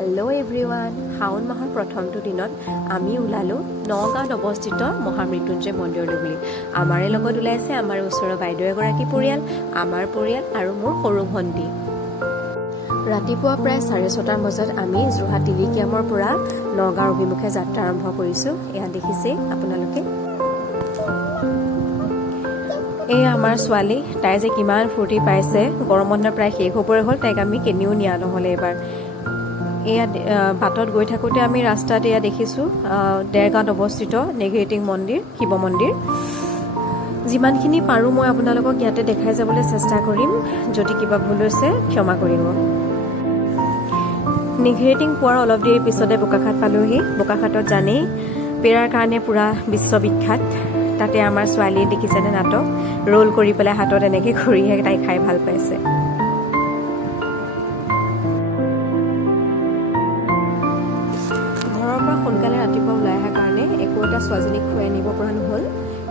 Hello' everyone, শাওণ মাহৰ প্ৰথমটো দিনত আমি ওলালোঁ নগাঁৱত অৱস্থিত মহামৃত্যুঞ্জয় মন্দিৰলৈ বুলি। আমাৰে লগত ওলাইছে আমাৰ ওচৰৰ বাইদেউ এগৰাকী পৰিয়াল, আমাৰ পৰিয়াল আৰু মোৰ সৰু ভণ্টি। ৰাতিপুৱা প্ৰায় 6:30 বজাত আমি যোৰহাট টিলিকিয়ামৰ পৰা নগাঁৱৰ অভিমুখে যাত্ৰা আৰম্ভ কৰিছোঁ। এয়া দেখিছেই আপোনালোকে। এই আমাৰ ছোৱালী, তাই যে কিমান ফূৰ্তি পাইছে। গৰম বন্ধ প্ৰায় শেষ হ'বৰে হ'ল, তাইক আমি কেনিও নিয়া নহ'লে এইবাৰ। এয়া বাটত গৈ থাকোঁতে আমি ৰাস্তাত এয়া দেখিছোঁ দেৰগাঁৱত অৱস্থিত নেঘেৰিটিং মন্দিৰ, শিৱ মন্দিৰ। যিমানখিনি পাৰোঁ মই আপোনালোকক ইয়াতে দেখাই যাবলৈ চেষ্টা কৰিম, যদি কিবা ভুল হৈছে ক্ষমা কৰিব। নেঘেৰিটিং পোৱাৰ অলপ দেৰি পিছতে বোকাখাট পালোহি। বোকাখাটত জানেই পেৰাৰ কাৰণে পূৰা বিশ্ববিখ্যাত। তাতে আমাৰ ছোৱালীয়ে দেখিছেনে নাটক ৰোল কৰি পেলাই হাতত এনেকৈ ঘূৰিহে তাই খাই ভাল পাইছে। ঘৰৰ পৰা সোনকালে ৰাতিপুৱা ওলাই অহাৰ কাৰণে একো এটা ছোৱালীজনীক খুৱাই নিব পৰা নহ'ল।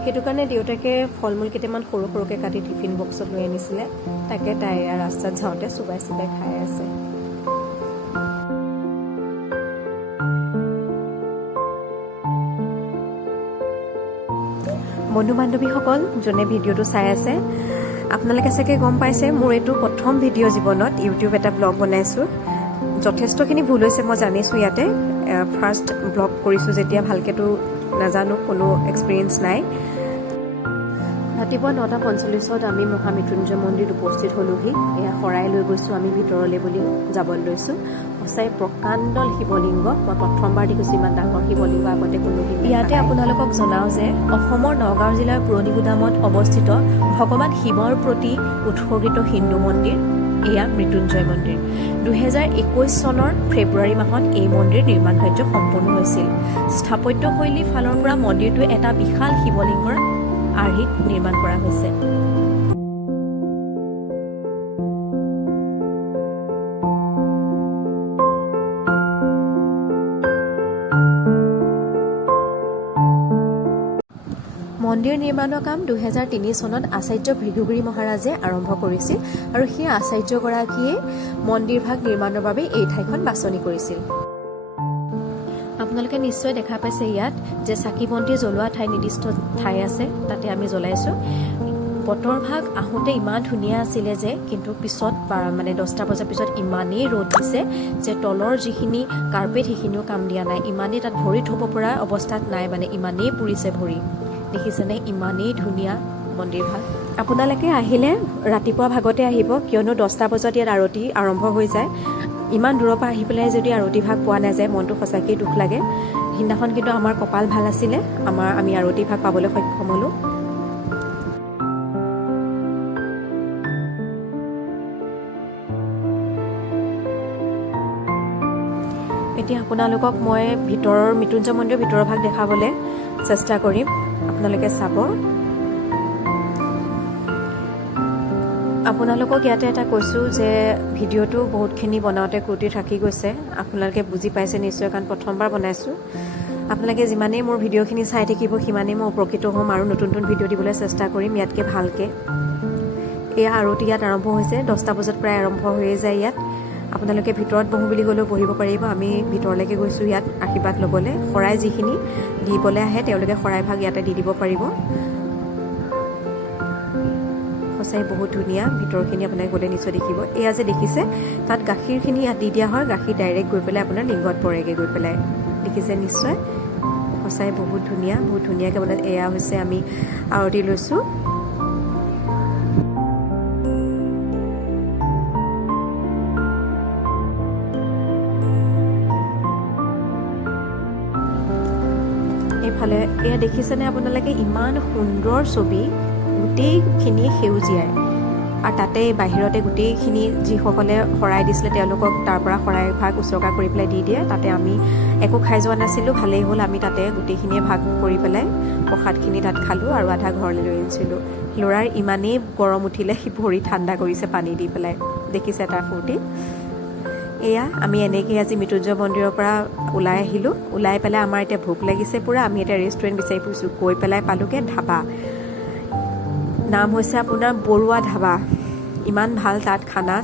সেইটো কাৰণে দেউতাকে ফল মূল কেইটামান সৰু সৰুকৈ কাটি টিফিন বক্সত লৈ আনিছিলে। তাকে তাই ৰাস্তাত যাওঁতে চুবাই চুবাই খাই আছে। বন্ধু বান্ধৱীসকল, যোনে ভিডিঅ'টো চাই আছে, আপোনালোকে চাগে গম পাইছে মোৰ এইটো প্ৰথম ভিডিঅ' জীৱনত ইউটিউব এটা ব্লগ বনাইছোঁ। যথেষ্টখিনি ভুল হৈছে মই জানিছোঁ। ইয়াতে ফাৰ্ষ্ট ব্লগ কৰিছোঁ যেতিয়া, ভালকৈতো নাজানো, কোনো এক্সপিৰিয়েঞ্চ নাই। ৰাতিপুৱা 9:45 আমি মহামৃত্যুঞ্জয় মন্দিৰত উপস্থিত হ'লোহি। এয়া শৰাই লৈ গৈছোঁ আমি ভিতৰলৈ বুলি যাবলৈ লৈছোঁ। সঁচাই প্ৰকাণ্ডল শিৱলিংগ, মই প্ৰথমবাৰ দেখিছোঁ ইমান ডাঙৰ শিৱলিংগ, আগতে কোনো। ইয়াতে আপোনালোকক জনাওঁ যে অসমৰ নগাঁও জিলাৰ পুৰণি গুদামত অৱস্থিত ভগৱান শিৱৰ প্ৰতি উৎসৰ্গিত হিন্দু মন্দিৰ এয়া মৃত্যুঞ্জয় মন্দিৰ। 2021 চনৰ ফেব্ৰুৱাৰী মাহত এই মন্দিৰ নিৰ্মাণ কাৰ্য সম্পূৰ্ণ হৈছিল। স্থাপত্যশৈলীৰ ফালৰ পৰা মন্দিৰটো এটা বিশাল শিৱলিংগৰ আৰ্হিত নিৰ্মাণ কৰা হৈছে। মন্দিৰ নিৰ্মাণৰ কাম 2003 চনত আচাৰ্য ভৃগুগিৰি মহাৰাজে আৰম্ভ কৰিছিল আৰু সেই আচাৰ্যগৰাকীয়ে মন্দিৰ ভাগ নিৰ্মাণৰ বাবে এই ঠাইখন বাছনি কৰিছিল। আপোনালোকে নিশ্চয় দেখা পাইছে ইয়াত যে চাকি বন্তি জ্বলোৱা ঠাই, নিৰ্দিষ্ট ঠাই আছে, তাতে আমি জ্বলাইছোঁ। বতৰ ভাগ আহোঁতে ইমান ধুনীয়া আছিলে যে, কিন্তু পিছত 10টা বজাৰ পিছত ইমানেই ৰ'দ দিছে যে তলৰ যিখিনি কাৰ্পেট সেইখিনিও কাম দিয়া নাই। ইমানেই তাত ভৰি থ'ব পৰা অৱস্থাত নাই, ইমানেই পুৰিছে ভৰি। দেখিছেনে, ইমানেই ধুনীয়া মন্দিৰ ভাগ। আপোনালোকে আহিলে ৰাতিপুৱা ভাগতে আহিব, কিয়নো 10টা বজাত ইয়াত আৰতি আৰম্ভ হৈ যায়। ইমান দূৰৰ পৰা আহি পেলাই যদি আৰতি ভাগ পোৱা নাযায়, মনটো সঁচাকৈয়ে দুখ লাগে। সিদিনাখন কিন্তু আমাৰ কপাল ভাল আছিলে, আমি আৰতি ভাগ পাবলৈ সক্ষম হ'লোঁ। এতিয়া আপোনালোকক মই মৃত্যুঞ্জয় মন্দিৰৰ ভিতৰৰ ভাগ দেখাবলৈ চেষ্টা কৰিম, আপোনালোকে চাব। আপোনালোকক ইয়াতে এটা কৈছোঁ যে ভিডিঅ'টো বহুতখিনি বনাওঁতে ত্ৰুটি থাকি গৈছে। আপোনালোকে বুজি পাইছে নিশ্চয়, কাৰণ প্ৰথমবাৰ বনাইছোঁ। আপোনালোকে যিমানেই মোৰ ভিডিঅ'খিনি চাই থাকিব, সিমানেই মই উপকৃত হ'ম আৰু নতুন নতুন ভিডিঅ' দিবলৈ চেষ্টা কৰিম ইয়াতকৈ ভালকৈ। এয়া আৰতি ইয়াত আৰম্ভ হৈছে, 10টা বজাত প্ৰায় আৰম্ভ হৈয়ে যায় ইয়াত। আপোনালোকে ভিতৰত বহোঁ বুলি ক'লেও বহিব পাৰিব। আমি ভিতৰলৈকে গৈছোঁ ইয়াত আশীৰ্বাদ ল'বলৈ। শৰাই যিখিনি দিবলৈ আহে তেওঁলোকে শৰাই ভাগ ইয়াতে দি দিব পাৰিব। সঁচাই বহুত ধুনীয়া ভিতৰখিনি, আপোনালোকে গ'লে নিশ্চয় দেখিব। এয়া যে দেখিছে, তাত গাখীৰখিনি ইয়াত দি দিয়া হয়, গাখীৰ ডাইৰেক্ট গৈ পেলাই আপোনাৰ লিংগত পৰেগৈ গৈ পেলাই, দেখিছে নিশ্চয়। সঁচাই বহুত ধুনীয়া, বহুত ধুনীয়াকৈ মানে। এয়া হৈছে আমি আৰতি লৈছোঁ। এইফালে এয়া দেখিছেনে আপোনালোকে, ইমান সুন্দৰ ছবি, গোটেইখিনি সেউজীয়াই। আৰু তাতে বাহিৰতে গোটেইখিনি যিসকলে শৰাই দিছিলে তেওঁলোকক তাৰ পৰা শৰাই ভাগ উচৰ্গা কৰি পেলাই দি দিয়ে। তাতে আমি একো খাই যোৱা নাছিলোঁ, ভালেই হ'ল। আমি তাতে গোটেইখিনিয়ে ভাগ কৰি পেলাই প্ৰসাদখিনি তাত খালোঁ আৰু আধা ঘৰলৈ লৈ আনিছিলোঁ। ল'ৰাৰ ইমানেই গৰম উঠিলে, সি ভৰি ঠাণ্ডা কৰিছে পানী দি পেলাই, দেখিছে তাৰ ফূৰ্তি। এয়া আমি এনেকৈ আজি মৃত্যুঞ্জয় মন্দিৰৰ পৰা ওলাই আহিলোঁ। ওলাই পেলাই আমাৰ এতিয়া ভোক লাগিছে পূৰা। আমি এতিয়া ৰেষ্টুৰেণ্ট বিচাৰি ফুৰিছোঁ। গৈ পেলাই পালোঁগৈ ধাবা, নাম হৈছে আপোনাৰ বৰুৱা ধাবা। ইমান ভাল তাত খানা।